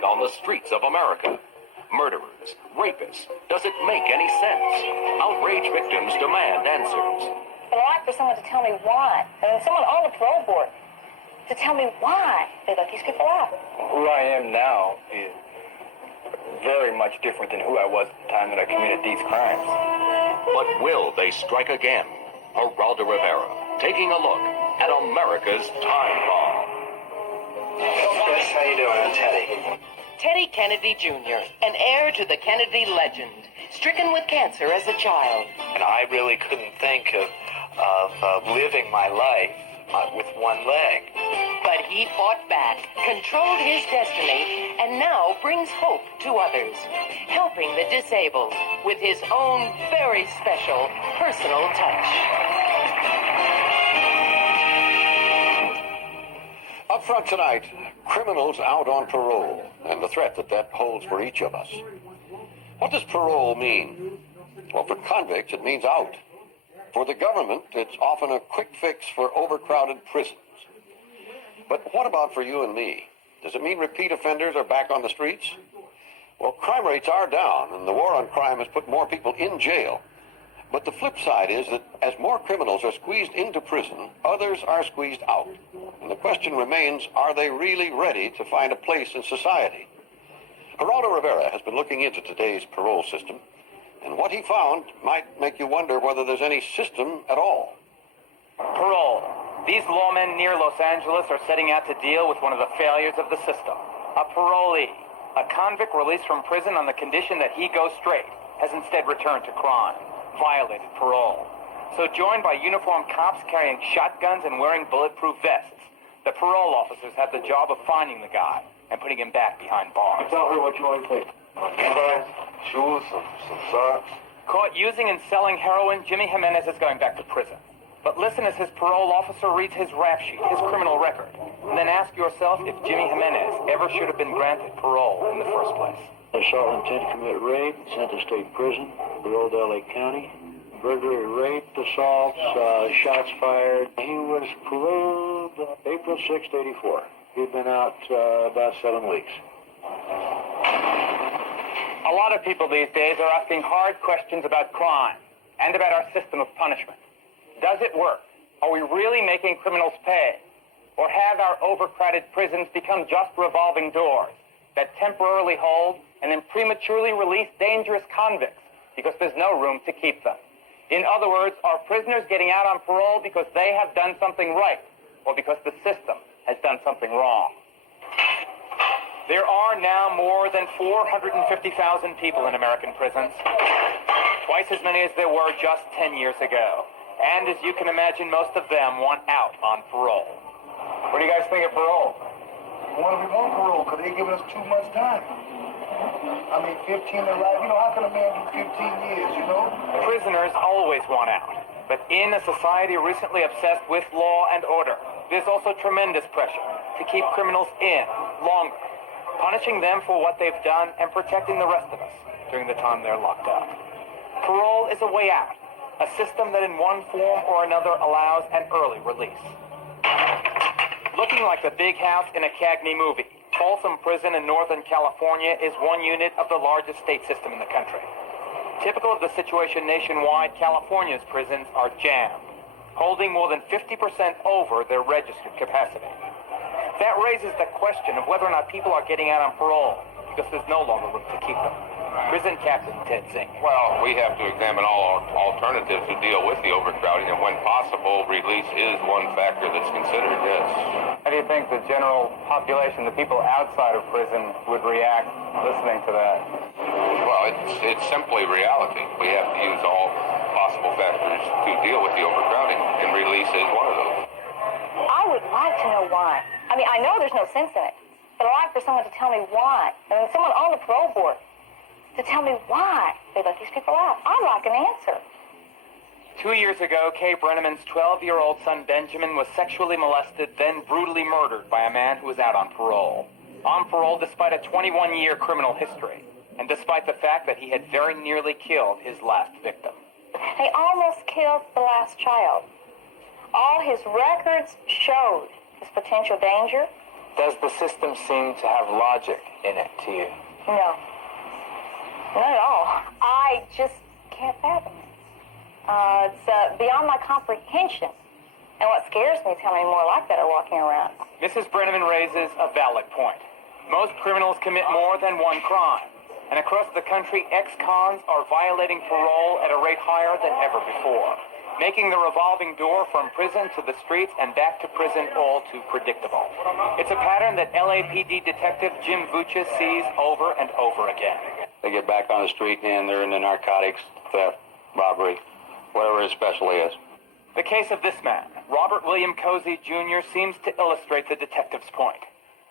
back on the streets of America. Murderers, rapists, does it make any sense? Outraged victims demand answers. But I'd like for someone to tell me why. I mean, someone on the parole board to tell me why they let these people out. Who I am now is very much different than who I was at the time that I committed these crimes. But will they strike again? Geraldo Rivera, taking a look at America's time bomb. Yes, how you doing? I'm Teddy. Teddy Kennedy Jr., an heir to the Kennedy legend, stricken with cancer as a child. And I really couldn't think of living my life with one leg. But he fought back, controlled his destiny, and now brings hope to others, helping the disabled with his own very special personal touch. Up front tonight, criminals out on parole and the threat that holds for each of us. What does parole mean? Well, for convicts, it means out. For the government, it's often a quick fix for overcrowded prisons. But what about for you and me? Does it mean repeat offenders are back on the streets? Well, crime rates are down, and the war on crime has put more people in jail. But the flip side is that as more criminals are squeezed into prison, others are squeezed out. And the question remains, are they really ready to find a place in society? Geraldo Rivera has been looking into today's parole system, and what he found might make you wonder whether there's any system at all. Parole. These lawmen near Los Angeles are setting out to deal with one of the failures of the system. A parolee, a convict released from prison on the condition that he goes straight, has instead returned to crime, violated parole. So joined by uniformed cops carrying shotguns and wearing bulletproof vests, the parole officers have the job of finding the guy and putting him back behind bars. Tell her what you want to take. Shoes, some socks. Caught using and selling heroin, Jimmy Jimenez is going back to prison. But listen as his parole officer reads his rap sheet, his criminal record, and then ask yourself if Jimmy Jimenez ever should have been granted parole in the first place. Assault intent to commit rape, sent to state prison, paroled to L.A. County. Burglary, rape, assaults, shots fired. He was paroled April 6th, 84. He'd been out about 7 weeks. A lot of people these days are asking hard questions about crime and about our system of punishment. Does it work? Are we really making criminals pay? Or have our overcrowded prisons become just revolving doors that temporarily hold and then prematurely release dangerous convicts because there's no room to keep them? In other words, are prisoners getting out on parole because they have done something right or because the system has done something wrong? There are now more than 450,000 people in American prisons, twice as many as there were just 10 years ago. And as you can imagine, most of them want out on parole. What do you guys think of parole? Why do we want parole? Because they're giving us too much time. I mean, 15 in life. You know, how can a man do 15 years, you know? Prisoners always want out. But in a society recently obsessed with law and order, there's also tremendous pressure to keep criminals in longer, punishing them for what they've done and protecting the rest of us during the time they're locked up. Parole is a way out, a system that in one form or another allows an early release. Looking like the big house in a Cagney movie, Folsom Prison in Northern California is one unit of the largest state system in the country. Typical of the situation nationwide, California's prisons are jammed, holding more than 50% over their registered capacity. That raises the question of whether or not people are getting out on parole because there's no longer room to keep them. Prison Captain Ted ZINK. Well, we have to examine all alternatives to deal with the overcrowding, and when possible, release is one factor that's considered, yes. How do you think the general population, the people outside of prison, would react listening to that? Well, it's simply reality. We have to use all possible factors to deal with the overcrowding, and release is one of those. I would like to know why. I mean, I know there's no sense in it, but I'd like for someone to tell me why. I mean, someone on the parole board to tell me why they let these people out. I'd like an answer. 2 years ago, Kay Brenneman's 12-year-old son Benjamin was sexually molested, then brutally murdered by a man who was out on parole. On parole despite a 21-year criminal history, and despite the fact that he had very nearly killed his last victim. They almost killed the last child. All his records showed his potential danger, Does the system seem to have logic in it to you? No. Not at all. I just can't fathom it. It's beyond my comprehension. And what scares me is how many more like that are walking around. Mrs. Brenneman raises a valid point. Most criminals commit more than one crime. And across the country, ex-cons are violating parole at a rate higher than ever before, making the revolving door from prison to the streets and back to prison all too predictable. It's a pattern that LAPD Detective Jim VUCHSAS sees over and over again. They get back on the street and they're into narcotics, theft, robbery, whatever his specialty is. The case of this man, Robert William Cozy Jr., seems to illustrate the detective's point.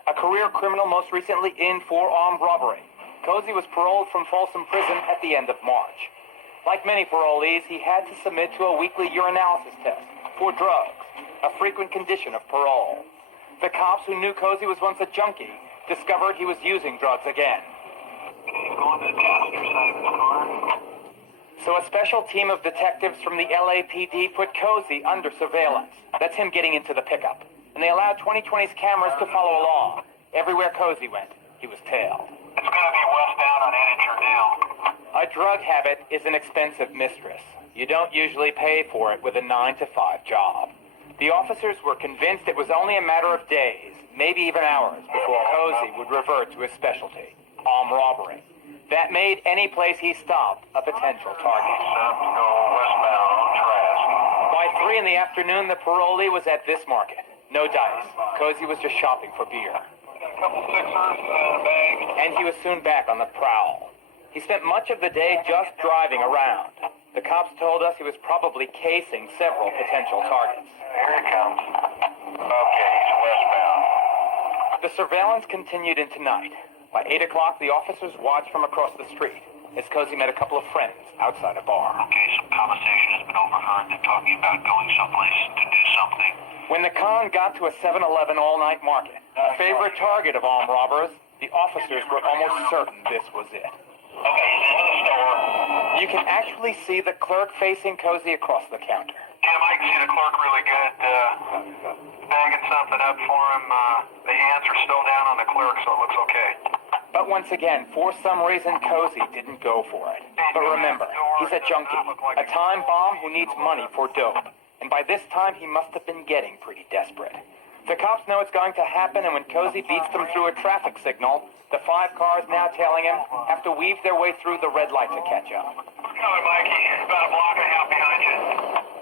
A career criminal most recently in for armed robbery, Cozy was paroled from Folsom Prison at the end of March. Like many parolees, he had to submit to a weekly urinalysis test for drugs, a frequent condition of parole. The cops who knew Cozy was once a junkie discovered he was using drugs again. So a special team of detectives from the LAPD put Cozy under surveillance. That's him getting into the pickup. And they allowed 2020's cameras to follow along. Everywhere Cozy went, he was tailed. It's going to be westbound on Anninger now. A drug habit is an expensive mistress. You don't usually pay for it with a 9-to-5 job. The officers were convinced it was only a matter of days, maybe even hours, before Cozy would revert to his specialty, armed robbery. That made any place he stopped a potential target. Go westbound on Trask. By 3 in the afternoon, the parolee was at this market. No dice. Cozy was just shopping for beer. A couple sixers and a bag. And he was soon back on the prowl. He spent much of the day just driving around. The cops told us he was probably casing several potential targets. Here he comes. Okay, he's westbound. The surveillance continued into night. By 8 o'clock, the officers watched from across the street as Cozy met a couple of friends outside a bar. Okay, some conversation has been overheard. They're talking about going someplace to do something. When the con got to a 7-Eleven all-night market, a favorite target of armed robbers, the officers were almost certain this was it. Okay, he's into the store. You can actually see the clerk facing Cozy across the counter. Tim, I can see the clerk really good, bagging something up for him. The hands are still down on the clerk, so it looks okay. But once again, for some reason, Cozy didn't go for it. But remember, he's a junkie, a time bomb who needs money for dope. And by this time, he must have been getting pretty desperate. The cops know it's going to happen, and when Cozy beats them through a traffic signal, the 5 cars now tailing him have to weave their way through the red light to catch up. Coming, Mikey. About a block and a half behind you.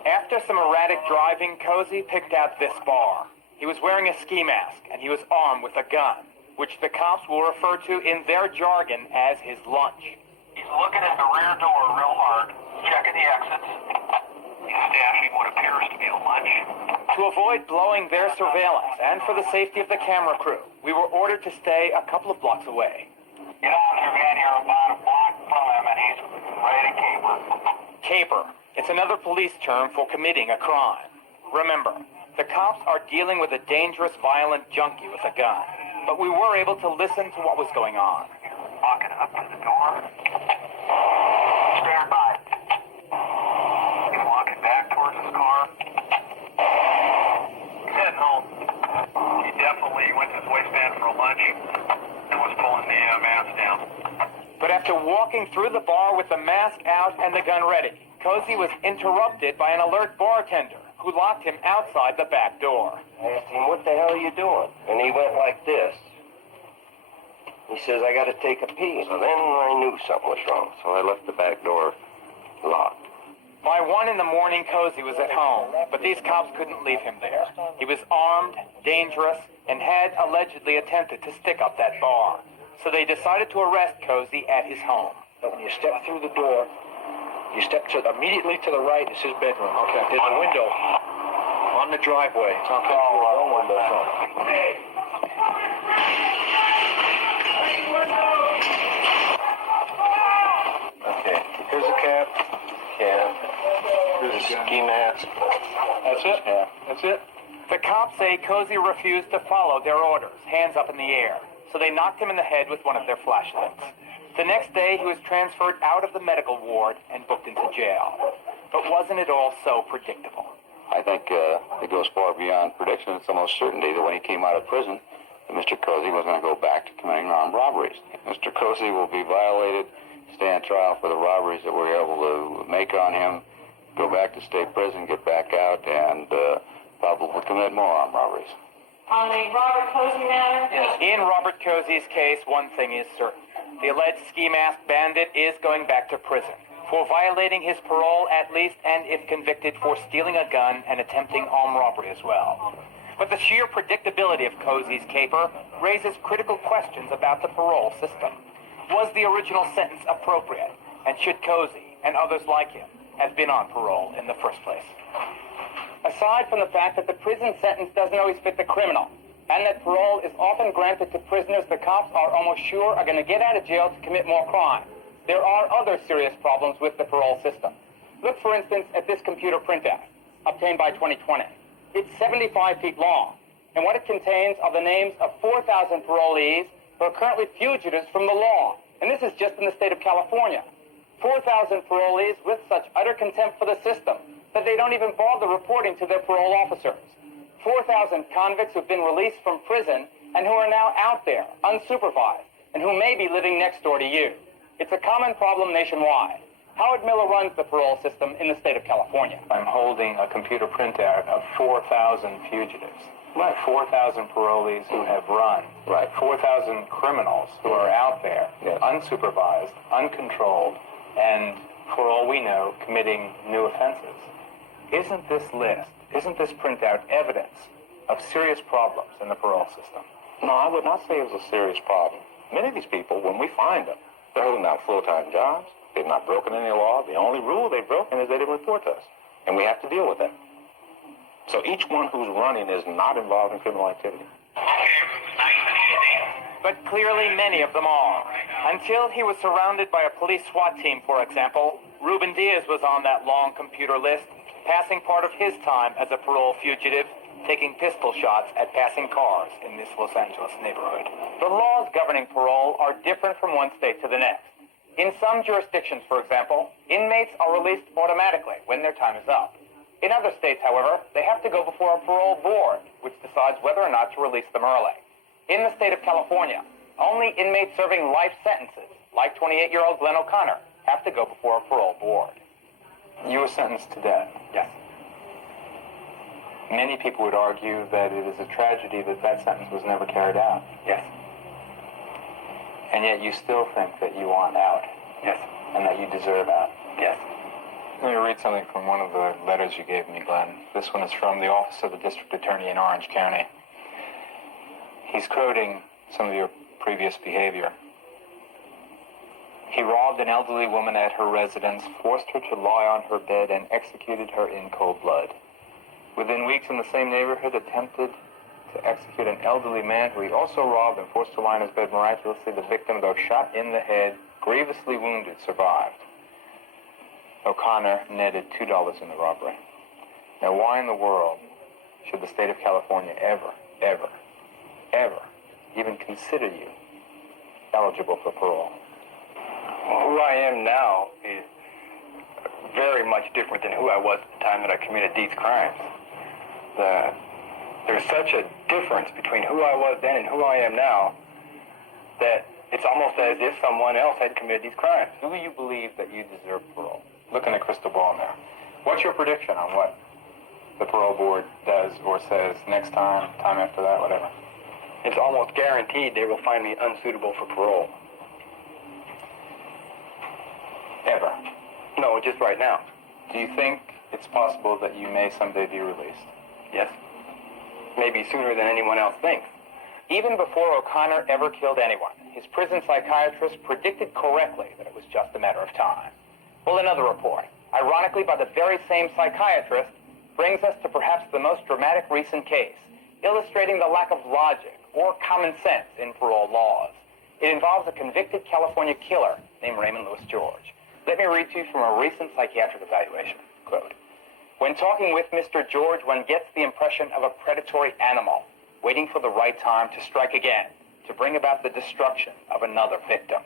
After some erratic driving, Cozy picked out this bar. He was wearing a ski mask, and he was armed with a gun, which the cops will refer to in their jargon as his lunch. He's looking at the rear door real hard, checking the exits. He's stashing what appears to be a lunch. To avoid blowing their surveillance and for the safety of the camera crew, we were ordered to stay a couple of blocks away. Get out of your van here about a block from him, and he's ready to caper. Caper. It's another police term for committing a crime. Remember, the cops are dealing with a dangerous, violent junkie with a gun. But we were able to listen to what was going on. Walking up to the door. Stand by. He's walking back towards his car. He's heading home. He definitely went to his waistband for a lunch and was pulling the mask down. But after walking through the bar with the mask out and the gun ready, Cozy was interrupted by an alert bartender who locked him outside the back door. I asked him, what the hell are you doing? And he went like this. He says, I got to take a pee. So then I knew something was wrong. So I left the back door locked. By 1 in the morning, Cozy was at home, but these cops couldn't leave him there. He was armed, dangerous, and had allegedly attempted to stick up that bar. So they decided to arrest Cozy at his home. But when you step through the door, you step immediately to the right. It's his bedroom. Okay. There's a window on the driveway. It's on one window front. Okay. Here's the cap. Yeah. Here's the ski mask. That's it? Yeah. That's it? The cops say Cozy refused to follow their orders, hands up in the air. So they knocked him in the head with one of their flashlights. The next day, he was transferred out of the medical ward and booked into jail. But wasn't it all so predictable? I think it goes far beyond prediction. It's almost certainty that when he came out of prison, that Mr. Cozy was going to go back to committing armed robberies. Mr. Cozy will be violated, stand trial for the robberies that we're able to make on him, go back to state prison, get back out, and probably commit more armed robberies. On the Robert Cozy matter? Yes. In Robert Cozy's case, one thing is certain. The alleged ski mask bandit is going back to prison for violating his parole at least, and if convicted, for stealing a gun and attempting armed robbery as well. But the sheer predictability of Cozy's caper raises critical questions about the parole system. Was the original sentence appropriate? And should Cozy and others like him have been on parole in the first place? Aside from the fact that the prison sentence doesn't always fit the criminal, and that parole is often granted to prisoners the cops are almost sure are going to get out of jail to commit more crime, there are other serious problems with the parole system. Look, for instance, at this computer printout, obtained by 2020. It's 75 feet long, and what it contains are the names of 4,000 parolees who are currently fugitives from the law. And this is just in the state of California. 4,000 parolees with such utter contempt for the system that they don't even bother reporting to their parole officers. 4,000 convicts who've been released from prison and who are now out there, unsupervised, and who may be living next door to you. It's a common problem nationwide. Howard Miller runs the parole system in the state of California. I'm holding a computer printout of 4,000 fugitives. Right. 4,000 parolees who have run. Right. 4,000 criminals who are out there, yes, unsupervised, uncontrolled, and, for all we know, committing new offenses. Isn't this list, isn't this printout evidence of serious problems in the parole system? No, I would not say it was a serious problem. Many of these people, when we find them, they're holding out full-time jobs. They've not broken any law. The only rule they've broken is they didn't report to us. And we have to deal with them. So each one who's running is not involved in criminal activity. But clearly many of them are. Until he was surrounded by a police SWAT team, for example, Ruben Diaz was on that long computer list, passing part of his time as a parole fugitive, taking pistol shots at passing cars in this Los Angeles neighborhood. The laws governing parole are different from one state to the next. In some jurisdictions, for example, inmates are released automatically when their time is up. In other states, however, they have to go before a parole board, which decides whether or not to release them early. In the state of California, only inmates serving life sentences, like 28-year-old Glenn O'Connor, have to go before a parole board. You were sentenced to death. Yes. Many people would argue that it is a tragedy that that sentence was never carried out. Yes. And yet you still think that you want out. Yes. And that you deserve out. Yes. Let me read something from one of the letters you gave me, Glenn. This one is from the Office of the District Attorney in Orange County. He's quoting some of your previous behavior. He robbed an elderly woman at her residence, forced her to lie on her bed, and executed her in cold blood. Within weeks in the same neighborhood, attempted to execute an elderly man who he also robbed and forced to lie on his bed. Miraculously, the victim, though shot in the head, grievously wounded, survived. O'Connor netted $2 in the robbery. Now, why in the world should the state of California ever even consider you eligible for parole? Well, who I am now is very much different than who I was at the time that I committed these crimes. There's such a difference between who I was then and who I am now that it's almost as if someone else had committed these crimes. Do you believe that you deserve parole? Look in the crystal ball now. What's your prediction on what the parole board does or says next time, time after that, whatever? It's almost guaranteed they will find me unsuitable for parole. Ever? No, just right now. Do you think it's possible that you may someday be released? Yes. Maybe sooner than anyone else thinks. Even before O'Connor ever killed anyone, his prison psychiatrist predicted correctly that it was just a matter of time. Well, another report, ironically by the very same psychiatrist, brings us to perhaps the most dramatic recent case, illustrating the lack of logic or common sense in parole laws. It involves a convicted California killer named Raymond Louis George. Let me read to you from a recent psychiatric evaluation. Quote, "When talking with Mr. George, one gets the impression of a predatory animal, waiting for the right time to strike again, to bring about the destruction of another victim.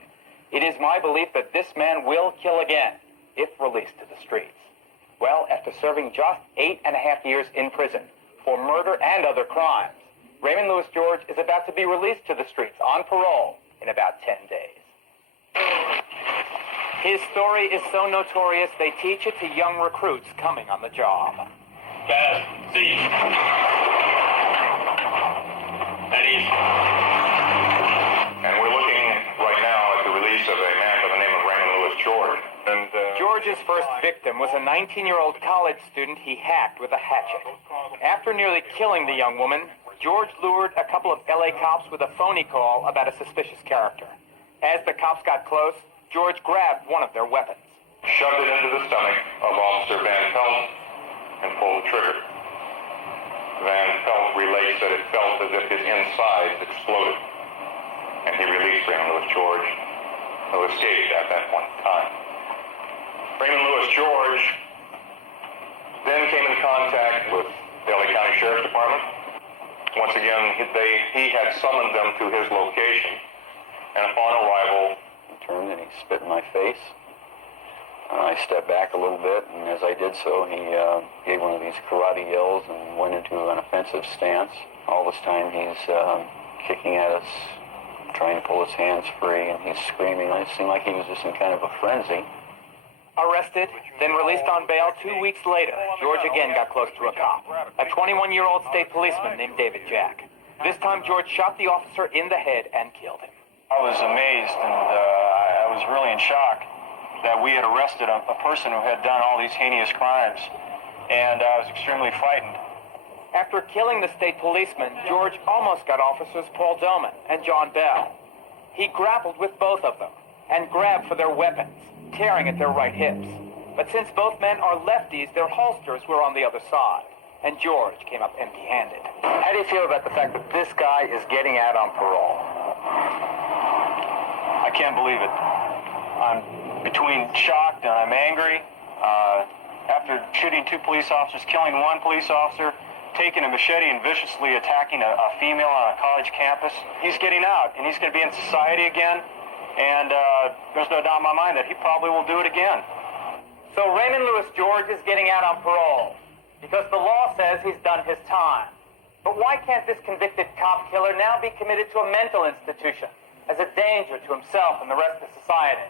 It is my belief that this man will kill again, if released to the streets. Well, after serving just 8.5 years in prison for murder and other crimes, Raymond Louis George is about to be released to the streets on parole in about 10 days. His story is so notorious, they teach it to young recruits coming on the job. Fast, see. That is. And we're looking right now at the release of a man by the name of Raymond Louis George. And George's first victim was a 19-year-old college student he hacked with a hatchet. After nearly killing the young woman, George lured a couple of LA cops with a phony call about a suspicious character. As the cops got close, George grabbed one of their weapons, shoved it into the stomach of Officer Van Pelt and pulled the trigger. Van Pelt relates that it felt as if his insides exploded, and he released Raymond Louis George, who escaped at that point in time. Raymond Louis George then came in contact with the LA County Sheriff's Department. Once again, he had summoned them to his location, and upon arrival, he turned and he spit in my face. I stepped back a little bit, and as I did so, he gave one of these karate yells and went into an offensive stance. All this time, he's kicking at us, trying to pull his hands free, and he's screaming. It seemed like he was just in kind of a frenzy. Arrested, then released on bail 2 weeks later, George again got close to a cop, a 21-year-old state policeman named David Jack. This time, George shot the officer in the head and killed him. I was amazed, and I was really in shock that we had arrested a person who had done all these heinous crimes, and I was extremely frightened. After killing the state policeman, George almost got officers Paul Dohmann and John Bell. He grappled with both of them and grabbed for their weapons, tearing at their right hips. But since both men are lefties, their holsters were on the other side, and George came up empty-handed. How do you feel about the fact that this guy is getting out on parole? I can't believe it. I'm between shocked and I'm angry. After shooting 2 police officers, killing 1 police officer, taking a machete and viciously attacking a female on a college campus, he's getting out, and he's going to be in society again. And there's no doubt in my mind that he probably will do it again. So Raymond Louis George is getting out on parole because the law says he's done his time. But why can't this convicted cop killer now be committed to a mental institution as a danger to himself and the rest of society?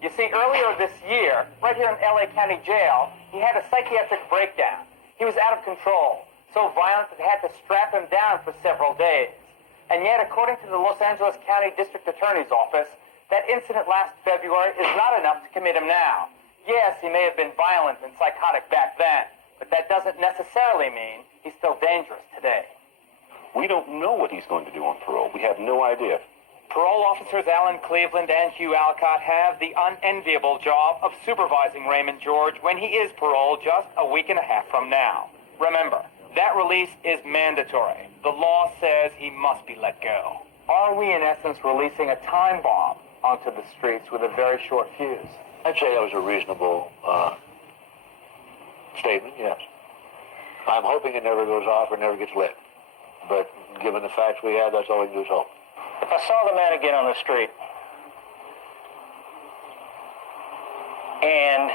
You see, earlier this year, right here in LA County Jail, he had a psychiatric breakdown. He was out of control, so violent that they had to strap him down for several days. And yet, according to the Los Angeles County District Attorney's Office, that incident last February is not enough to commit him now. Yes, he may have been violent and psychotic back then, but that doesn't necessarily mean he's still dangerous today. We don't know what he's going to do on parole. We have no idea. Parole officers Alan Cleveland and Hugh Alcott have the unenviable job of supervising Raymond George when he is paroled just a week and a half from now. Remember, that release is mandatory. The law says he must be let go. Are we, in essence, releasing a time bomb onto the streets with a very short fuse? I'd say that was a reasonable statement, yes. I'm hoping it never goes off or never gets lit. But given the facts we have, that's all we can do is hope. If I saw the man again on the street, and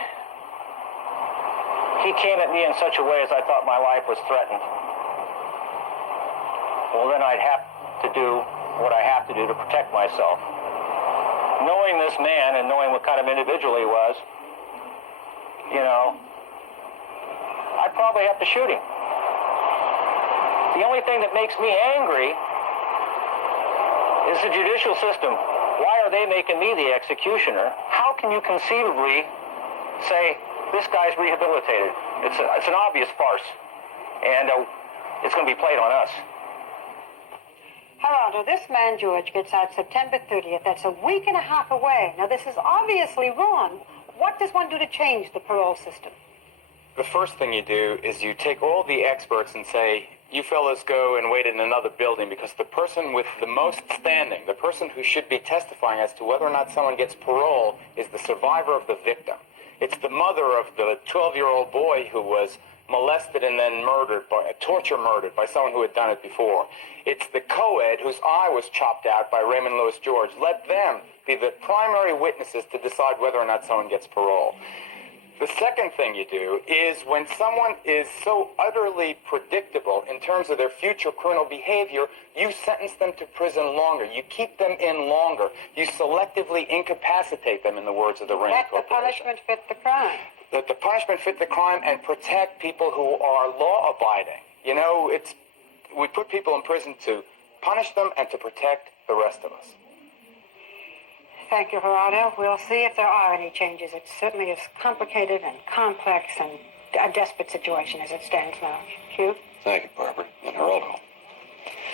he came at me in such a way as I thought my life was threatened, well, then I'd have to do what I have to do to protect myself. Knowing this man and knowing what kind of individual he was, you know, I'd probably have to shoot him. The only thing that makes me angry is the judicial system. Why are they making me the executioner? How can you conceivably say, this guy's rehabilitated? It's an obvious farce, and it's going to be played on us. Geraldo, this man, George, gets out September 30th. That's a week and a half away. Now, this is obviously wrong. What does one do to change the parole system? The first thing you do is you take all the experts and say, you fellas go and wait in another building because the person with the most standing, the person who should be testifying as to whether or not someone gets parole, is the survivor of the victim. It's the mother of the 12-year-old boy who was molested and then murdered, torture murdered by someone who had done it before. It's the co-ed whose eye was chopped out by Raymond Louis George. Let them be the primary witnesses to decide whether or not someone gets parole. The second thing you do is when someone is so utterly predictable in terms of their future criminal behavior, you sentence them to prison longer. You keep them in longer. You selectively incapacitate them, in the words of the Rand Let the Corporation. punishment fit the crime. Let the punishment fit the crime and protect people who are law-abiding. You know, we put people in prison to punish them and to protect the rest of us. Thank you, Gerardo. We'll see if there are any changes. It certainly is complicated and complex and a desperate situation as it stands now. Hugh? Thank you, Barbara. And Geraldo.